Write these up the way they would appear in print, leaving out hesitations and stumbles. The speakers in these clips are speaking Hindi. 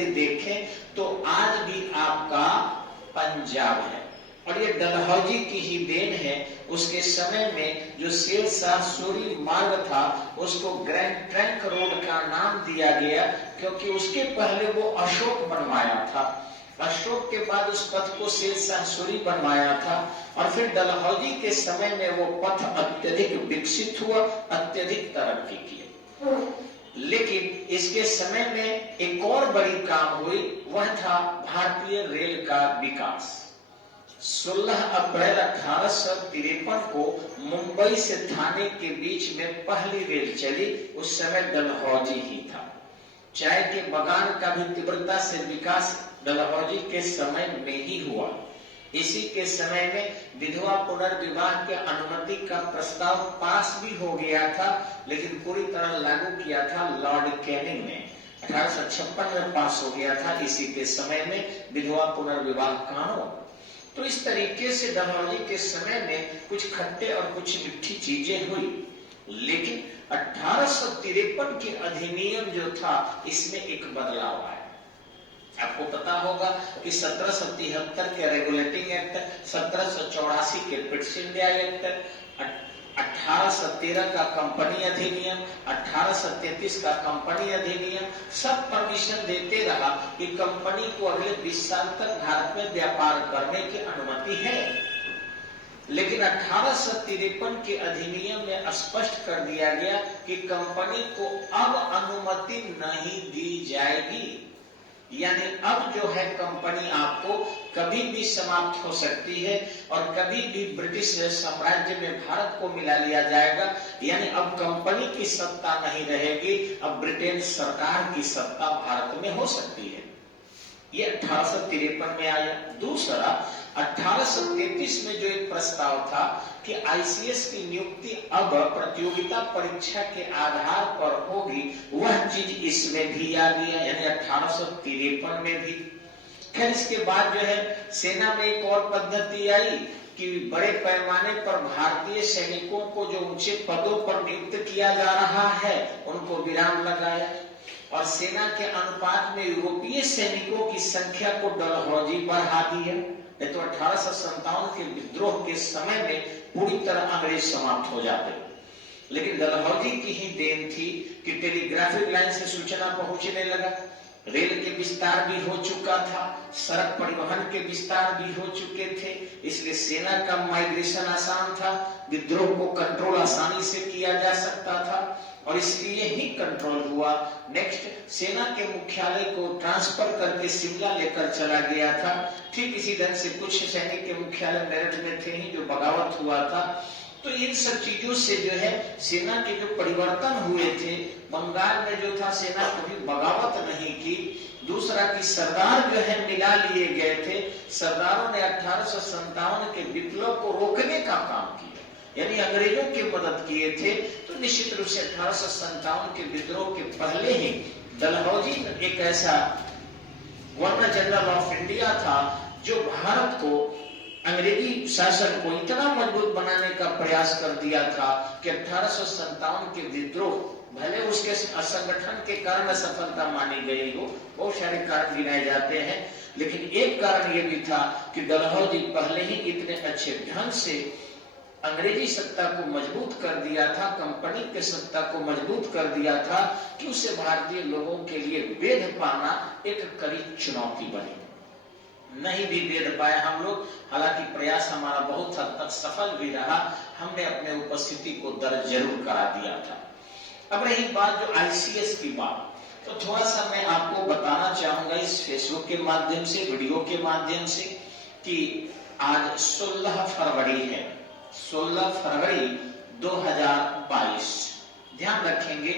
यदि देखें तो आज भी आपका पंजाब है, और ये डलहौजी की ही देन है। उसके समय में जो शेरशाह सूरी मार्ग था उसको ग्रैंड ट्रंक रोड का नाम दिया गया, क्योंकि उसके पहले वो अशोक बनवाया था। अशोक के बाद उस पथ को शेरशाह सूरी बनवाया था, और फिर डलहौजी के समय में वो पथ अत्यधिक विकसित हुआ, अत्यधिक तरक्की की। लेकिन इसके समय में एक और बड़ी काम हुई, वह था भारतीय रेल का विकास। 16 अप्रैल 1853 को मुंबई से थाने के बीच में पहली रेल चली। उस समय डलहौजी ही था। चाय के बगान का भी तीव्रता से विकास डलहौजी के समय में ही हुआ। इसी के समय में विधवा पुनर्विवाह के अनुमति का प्रस्ताव पास भी हो गया था, लेकिन पूरी तरह लागू किया था लॉर्ड कैनिंग ने। 1856 में पास हो गया था इसी के समय में विधवा पुनर्विवाह कानून। तो इस तरीके से डलहौजी के समय में कुछ खट्टे और कुछ मिठी चीजें हुई, लेकिन 1853 के अधिनियम जो था इसमें एक बदलाव आया। आपको पता होगा कि 1773 के रेगुलेटिंग एक्ट, 1784 के पिट्स इंडिया एक्ट, 1813 का कंपनी अधिनियम, 1833 का कंपनी अधिनियम सब परमिशन देते रहा कि कंपनी को अगले 20 साल तक भारत में व्यापार करने की अनुमति है। लेकिन 1853 के अधिनियम में स्पष्ट कर दिया गया कि कंपनी को अब अनुमति नहीं दी जाएगी। यानी अब जो है कंपनी आपको कभी भी समाप्त हो सकती है और कभी भी ब्रिटिश साम्राज्य में भारत को मिला लिया जाएगा। यानी अब कंपनी की सत्ता नहीं रहेगी, अब ब्रिटेन सरकार की सत्ता भारत में हो सकती है। ये 1853 में आया। दूसरा, 1833 में जो एक प्रस्ताव था कि आईसीएस की नियुक्ति अब प्रतियोगिता परीक्षा के आधार पर होगी, वह चीज इसमें भी आ गया, यानी 1853 में भी। खैर इसके बाद जो है सेना में एक और पद्धति आई कि बड़े पैमाने पर भारतीय सैनिकों को जो ऊंचे पदों पर नियुक्त किया जा रहा है उनको विराम लगाया, और सेना के अनुपात में यूरोपीय सैनिकों की संख्या को डलहौजी बढ़ा दिया। नहीं तो 1857 के विद्रोह के समय में पूरी तरह अंग्रेज समाप्त हो जाते। लेकिन डलहौजी की ही देन थी कि टेलीग्राफिक लाइन से सूचना पहुंचने लगा, रेल के विस्तार भी हो चुका था, सड़क परिवहन के विस्तार भी हो चुके थे, इसलिए सेना का माइग्रेशन आसान था, विद्रोह को कंट्रोल आसानी से किया जा सकता था, और इसलिए ही कंट्रोल हुआ। नेक्स्ट, सेना के मुख्यालय को ट्रांसफर करके शिमला लेकर चला गया था। ठीक इसी ढंग से कुछ सैनिक के मुख्यालय मेरठ में थे ही जो बगावत हुआ था। तो इन सब चीजों से जो है सेना के जो परिवर्तन हुए थे, बंगाल में जो था सेना कभी बगावत नहीं की। दूसरा कि सरदार जो है मिला लिए गए थे, सरदारों ने 1857 के विप्लव को रोकने का काम किया, यानी अंग्रेजों की मदद किए थे। तो निश्चित रूप से 1857 के विद्रोह के पहले ही डलहौजी एक ऐसा गवर्नर जनरल ऑफ इंडिया था जो भारत को अंग्रेजी शासन को इतना मजबूत बनाने का प्रयास कर दिया था कि 1857 के विद्रोह भले उसके असंगठन के कारण असफलता मानी गई हो, बहुत सारे कारण गिनाए जाते हैं, लेकिन एक कारण यह भी था कि डलहौजी पहले ही इतने अच्छे ढंग से अंग्रेजी सत्ता को मजबूत कर दिया था, कंपनी के सत्ता को मजबूत कर दिया था कि उसे भारतीय लोगों के लिए वेध पाना एक कड़ी चुनौती बनी। नहीं भी वेध पाए हम लोग, हालांकि प्रयास हमारा बहुत हद तक सफल भी रहा, हमने अपने उपस्थिति को दर्ज जरूर करा दिया था। अब रही बात जो आईसीएस की बात, तो थोड़ा सा मैं आपको बताना चाहूंगा इस फेसबुक के माध्यम से, वीडियो के माध्यम से, कि आज 16 फरवरी है, 16 फरवरी 2022। ध्यान रखेंगे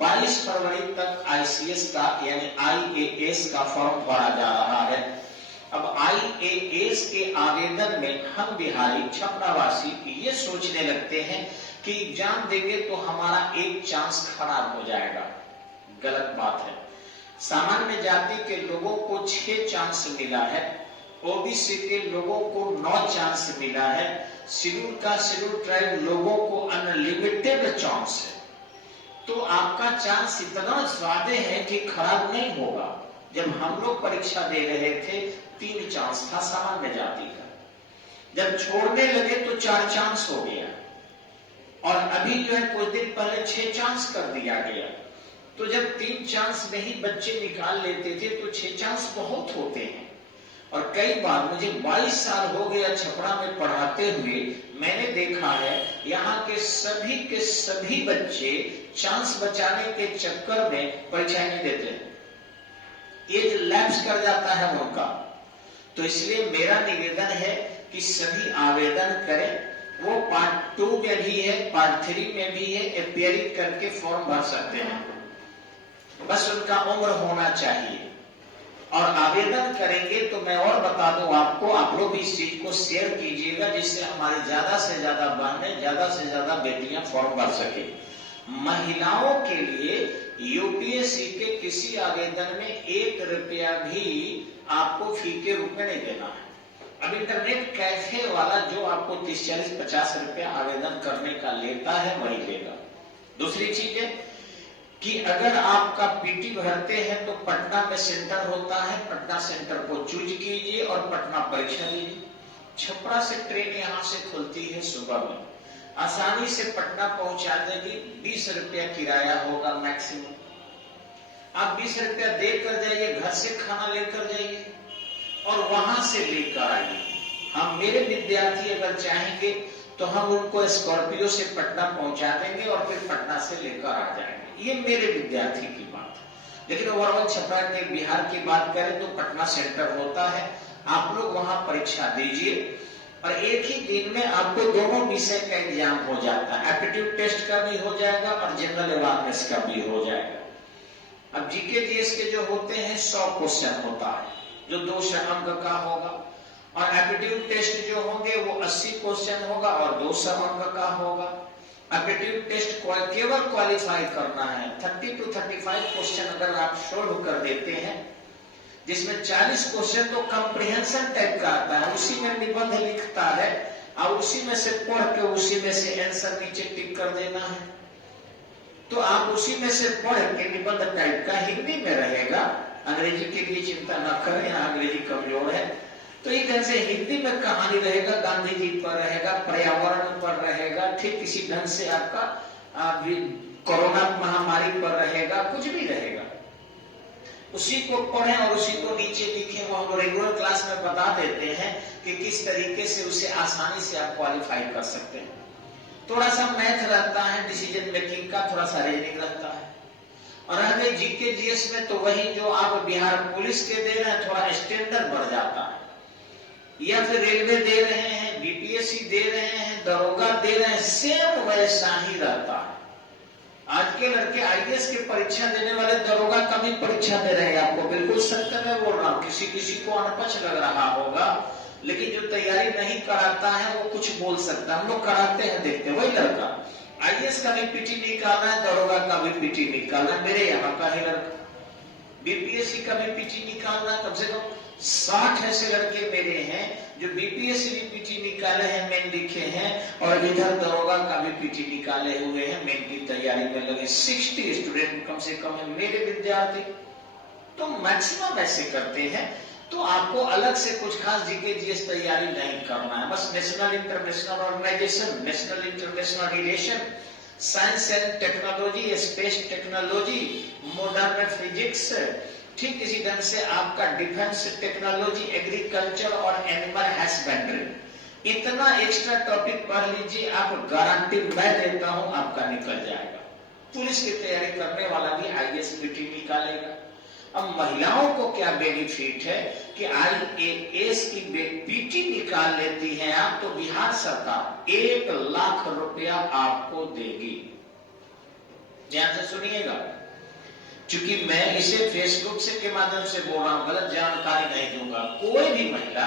22 फरवरी तक आईसीएस का यानी आईएएस का फॉर्म भरा जा रहा है। अब आईएएस के आवेदन में हम बिहारी छपरावासी ये सोचने लगते हैं कि एग्जाम देंगे तो हमारा एक चांस खराब हो जाएगा। गलत बात है। सामान्य जाति के लोगों को 6 चांस मिला है, ओबीसी के लोगों को 9 चांस मिला है, शेड्यूल ट्राइब लोगों को अनलिमिटेड चांस है। तो आपका चांस इतना ज्यादा है कि खराब नहीं होगा। जब हम लोग परीक्षा दे रहे थे 3 चांस था सामान्य जाति का, जब छोड़ने लगे तो 4 चांस हो गया, और अभी जो है कुछ दिन पहले 6 चांस कर दिया गया। तो जब 3 चांस में ही बच्चे निकाल लेते थे तो 6 चांस बहुत होते हैं। और कई बार मुझे 22 साल हो गया छपरा में पढ़ाते हुए, मैंने देखा है यहाँ के सभी बच्चे चांस बचाने के चक्कर में परीक्षाएं नहीं देते हैं, एज लैप्स कर जाता है उनका। तो इसलिए मेरा निवेदन है कि सभी आवेदन करें, वो पार्ट 2 में भी है, पार्ट 3 में भी है, अपियरिंग करके फॉर्म भर सकते हैं, बस उनका उम्र होना चाहिए। और आवेदन करेंगे तो मैं और बता दूं आपको, आप लोग इस चीज को शेयर कीजिएगा जिससे हमारी ज्यादा से ज्यादा बहनें, ज्यादा से ज्यादा बेटियां फॉर्म भर सके। महिलाओं के लिए यूपीएससी के किसी आवेदन में 1 रुपया भी आपको फी के रूप में नहीं देना है। अब इंटरनेट कैफे वाला जो आपको 30, 40, 50 रुपया आवेदन करने का लेता है वही लेगा। दूसरी चीज है कि अगर आपका पीटी भरते हैं तो पटना में सेंटर होता है, पटना सेंटर को चूज कीजिए और पटना परीक्षा दीजिए। छपरा से ट्रेन यहां से खुलती है सुबह में, आसानी से पटना पहुंचा देगी, 20 रुपया किराया होगा मैक्सिमम। आप 20 रुपया देकर जाइए, घर से खाना लेकर जाइए और वहां से लेकर आइए। हम मेरे विद्यार्थी अगर चाहेंगे तो हम उनको स्कॉर्पियो से पटना पहुंचा देंगे और फिर पटना से लेकर आ जाएंगे, ये मेरे विद्यार्थी की बात है। लेकिन ओवरऑल छपरा के बिहार की बात करें तो पटना सेंटर होता है, आप लोग वहां परीक्षा दीजिए और एक ही दिन में आपको दोनों विषय का एग्जाम हो जाता है, एप्टीट्यूड टेस्ट का भी हो जाएगा और जनरल अवेयरनेस का भी हो जाएगा। अब जीके जीएस के जो होते हैं 100 क्वेश्चन होता है जो 200 अंक का होगा, और एप्टीट्यूड टेस्ट जो होंगे वो 80 क्वेश्चन होगा और 200 अंक का होगा। एप्टीट्यूड टेस्ट केवल क्वालिफाई करना है, 30 to 35 क्वेश्चन अगर आप सोल्व कर देते हैं, जिसमें 40 क्वेश्चन तो कंप्रिहेंशन टाइप का आता है, उसी में निबंध लिखता है और उसी में से पढ़ के उसी में से आंसर नीचे टिक कर देना है। तो आप उसी में से पढ़ के निबंध टाइप का हिंदी में रहेगा, अंग्रेजी के लिए चिंता न करें, अंग्रेजी कमजोर है। तो एक ढंग से हिंदी में कहानी रहेगा, गांधी जी पर रहेगा, पर्यावरण पर रहेगा, ठीक इसी ढंग से आपका कोरोना महामारी पर रहेगा, कुछ भी रहेगा, उसी को पढ़ें और उसी को नीचे लिखें। वो हम रेगुलर क्लास में बता देते हैं कि किस तरीके से उसे आसानी से आप क्वालिफाई कर सकते हैं। थोड़ा सा मैथ रहता है, डिसीजन मेकिंग का थोड़ा सा रीजनिंग रहता है, और अगर जीके जीएस में तो वही जो आप बिहार पुलिस के दे रहे हैं, थोड़ा स्टैंडर्ड बढ़ जाता है, या फिर रेलवे दे रहे हैं, बीपीएससी दे रहे हैं, दरोगा दे रहे हैं, सेम वैसा ही रहता है। आज के लड़के आईएएस की परीक्षा देने वाले दरोगा का भी परीक्षा दे रहे हैं, आपको बिल्कुल सत्य में बोल रहा हूं। किसी को अनपढ़ लग रहा होगा, लेकिन जो तैयारी नहीं कराता है वो कुछ बोल सकता है। हम लोग कराते हैं, देखते हैं, वही लड़का आईएएस का भी पीटी निकालना है, दरोगा का भी पीटी निकालना है, मेरे यहाँ का ही लड़का बीपीएससी का भी पीटी निकालना है। कम से कम 60 ऐसे लड़के मेरे हैं जो बीपीएससी भी पीटी निकाले हैं, मेन लिखे हैं, और इधर दरोगा का भी पीटी निकाले हुए हैं, मेन की तैयारी में लगे। 60 स्टूडेंट कम से कम है मेरे विद्यार्थी, तो मैक्सिमम ऐसे करते हैं। तो आपको अलग से कुछ खास जीके जीएस तैयारी नहीं करना है, बस national international organization, national international relation, science and technology, space technology, modern physics, ठीक इसी ढंग से आपका डिफेंस टेक्नोलॉजी, एग्रीकल्चर और एनिमल हस्बेंड्री, इतना एक्स्ट्रा टॉपिक पढ़ लीजिए, आप गारंटी मैं देता हूं आपका निकल जाएगा। पुलिस की तैयारी करने वाला भी आईएएस पीटी निकालेगा। अब महिलाओं को क्या बेनिफिट है कि आईएएस की पीटी निकाल लेती हैं आप, तो बिहार सरकार 1 लाख रुपया आपको देगी। ध्यान से सुनिएगा, क्योंकि मैं इसे फेसबुक से के माध्यम से बोल रहा हूं, गलत जानकारी नहीं दूंगा। कोई भी महिला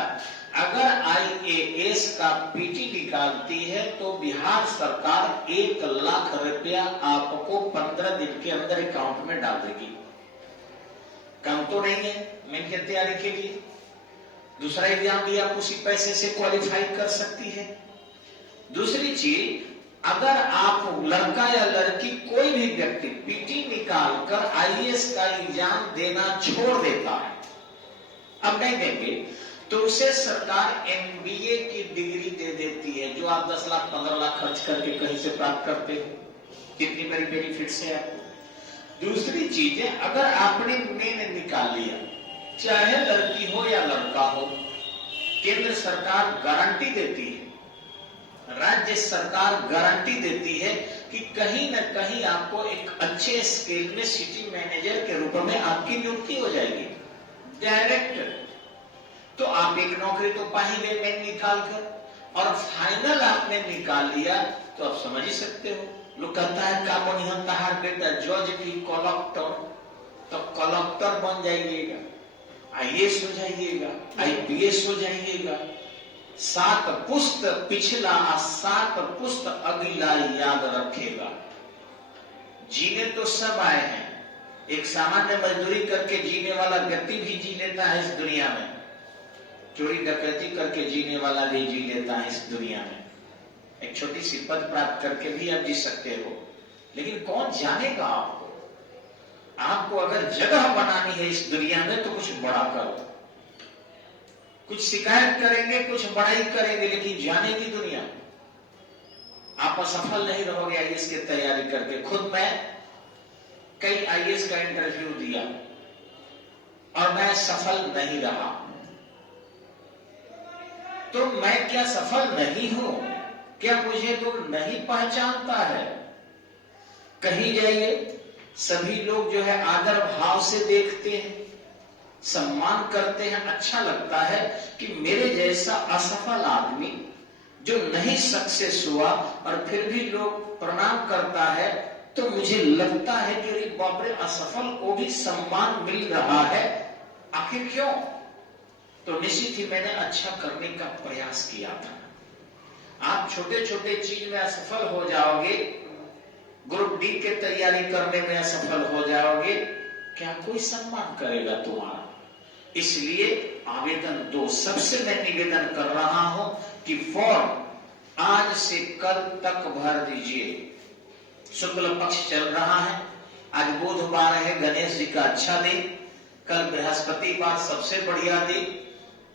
अगर आईएएस का पीटी निकालती है तो बिहार सरकार 1 लाख रुपया आपको 15 दिन के अंदर अकाउंट में डाल देगी। कम तो नहीं है मेन की तैयारी के लिए, दूसरा एग्जाम भी आप उसी पैसे से क्वालिफाई कर सकती है। दूसरी चीज, अगर आप लड़का या लड़की कोई भी व्यक्ति पीटी निकालकर आईएएस का एग्जाम देना छोड़ देता है, अब नहीं देंगे, तो उसे सरकार एमबीए की डिग्री दे देती है, जो आप 10 लाख 15 लाख खर्च करके कहीं से प्राप्त करते हो। कितनी बड़ी बेनिफिट्स है आपको। दूसरी चीज है, अगर आपने मेन निकाल लिया, चाहे लड़की हो या लड़का हो, केंद्र सरकार गारंटी देती है, राज्य सरकार गारंटी देती है कि कहीं न कहीं आपको एक अच्छे स्केल में सिटी मैनेजर के रूप में आपकी नियुक्ति हो जाएगी डायरेक्ट। तो आप एक नौकरी तो पा ही गए मेन निकाल कर, और फाइनल आपने निकाल लिया, तो आप समझ ही सकते हो। लोग कहता है का बनिहन तहार बेटा जज की कलेक्टर, तो कलेक्टर बन जाइएगा, आईएएस हो जाइएगा, आईपीएस हो जाइएगा। 7 पुस्त पिछला 7 पुस्त अगला याद रखेगा। जीने तो सब आए हैं, एक सामान्य मजदूरी करके जीने वाला व्यक्ति भी जी लेता है इस दुनिया में, चोरी डकैती करके जीने वाला भी जी लेता है इस दुनिया में, एक छोटी सी पद प्राप्त करके भी आप जी सकते हो। लेकिन कौन जानेगा आपको? आपको अगर जगह बनानी है इस दुनिया में तो कुछ बड़ा करो। कुछ शिकायत करेंगे, कुछ बड़ाई करेंगे, लेकिन जानेगी दुनिया। आप असफल नहीं रहोगे आईएएस की तैयारी करके। खुद मैं कई आईएएस का इंटरव्यू दिया और मैं सफल नहीं रहा। तो मैं क्या सफल नहीं हूं? क्या मुझे तो नहीं पहचानता है? कहीं जाइए, सभी लोग जो है आदर भाव से देखते हैं, सम्मान करते हैं। अच्छा लगता है कि मेरे जैसा असफल आदमी जो नहीं सक्सेस हुआ और फिर भी लोग प्रणाम करता है, तो मुझे लगता है कि अरे बाप रे, असफल को भी सम्मान मिल रहा है। आखिर क्यों? तो निश्चित ही मैंने अच्छा करने का प्रयास किया था। आप छोटे छोटे चीज में असफल हो जाओगे, ग्रुप डी के तैयारी करने में असफल हो जाओगे, क्या कोई सम्मान करेगा तुम्हारा? इसलिए आवेदन दो। सबसे मैं निवेदन कर रहा हूं कि फॉर्म आज से कल तक भर दीजिए। शुक्ल पक्ष चल रहा है, आज बुधवार है, गणेश जी का अच्छा दिन, कल बृहस्पतिवार सबसे बढ़िया दिन।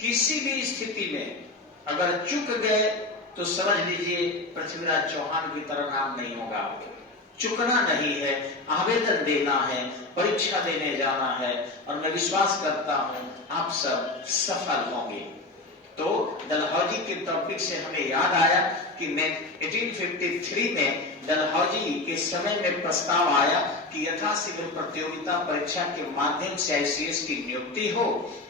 किसी भी स्थिति में अगर चूक गए तो समझ लीजिए पृथ्वीराज चौहान की तरह नाम नहीं होगा आपके। चुकना नहीं है, आवेदन देना है, परीक्षा देने जाना है, और मैं विश्वास करता हूं आप सब सफल होंगे। तो डलहौजी के टॉपिक से हमें याद आया कि 1853 में डलहौजी के समय में प्रस्ताव आया कि यथाशीघ्र प्रतियोगिता परीक्षा के माध्यम से आईसीएस की नियुक्ति हो।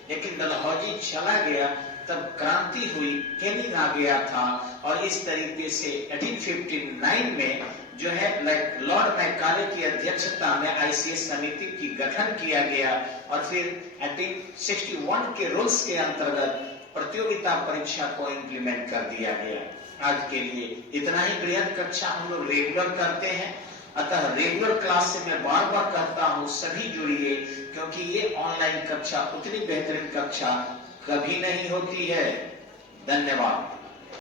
लेकिन डलहौजी चला गया, तब क्रांति हुई, केनिंग आ गया था, और इस तरीके से 1859 में जो है लॉर्ड मैकाले की अध्यक्षता में आईसीएस समिति की गठन किया गया, और फिर 1861 के रूल्स के अंतर्गत प्रतियोगिता परीक्षा को इंप्लीमेंट कर दिया गया। आज के लिए इतना ही। बृहद कक्षा हम लोग रेगुलर करते हैं, अतः रेगुलर क्लास से मैं बार बार कहता हूं सभी जुड़िए, क्योंकि ये ऑनलाइन कक्षा उतनी बेहतरीन कक्षा कभी नहीं होती है। धन्यवाद।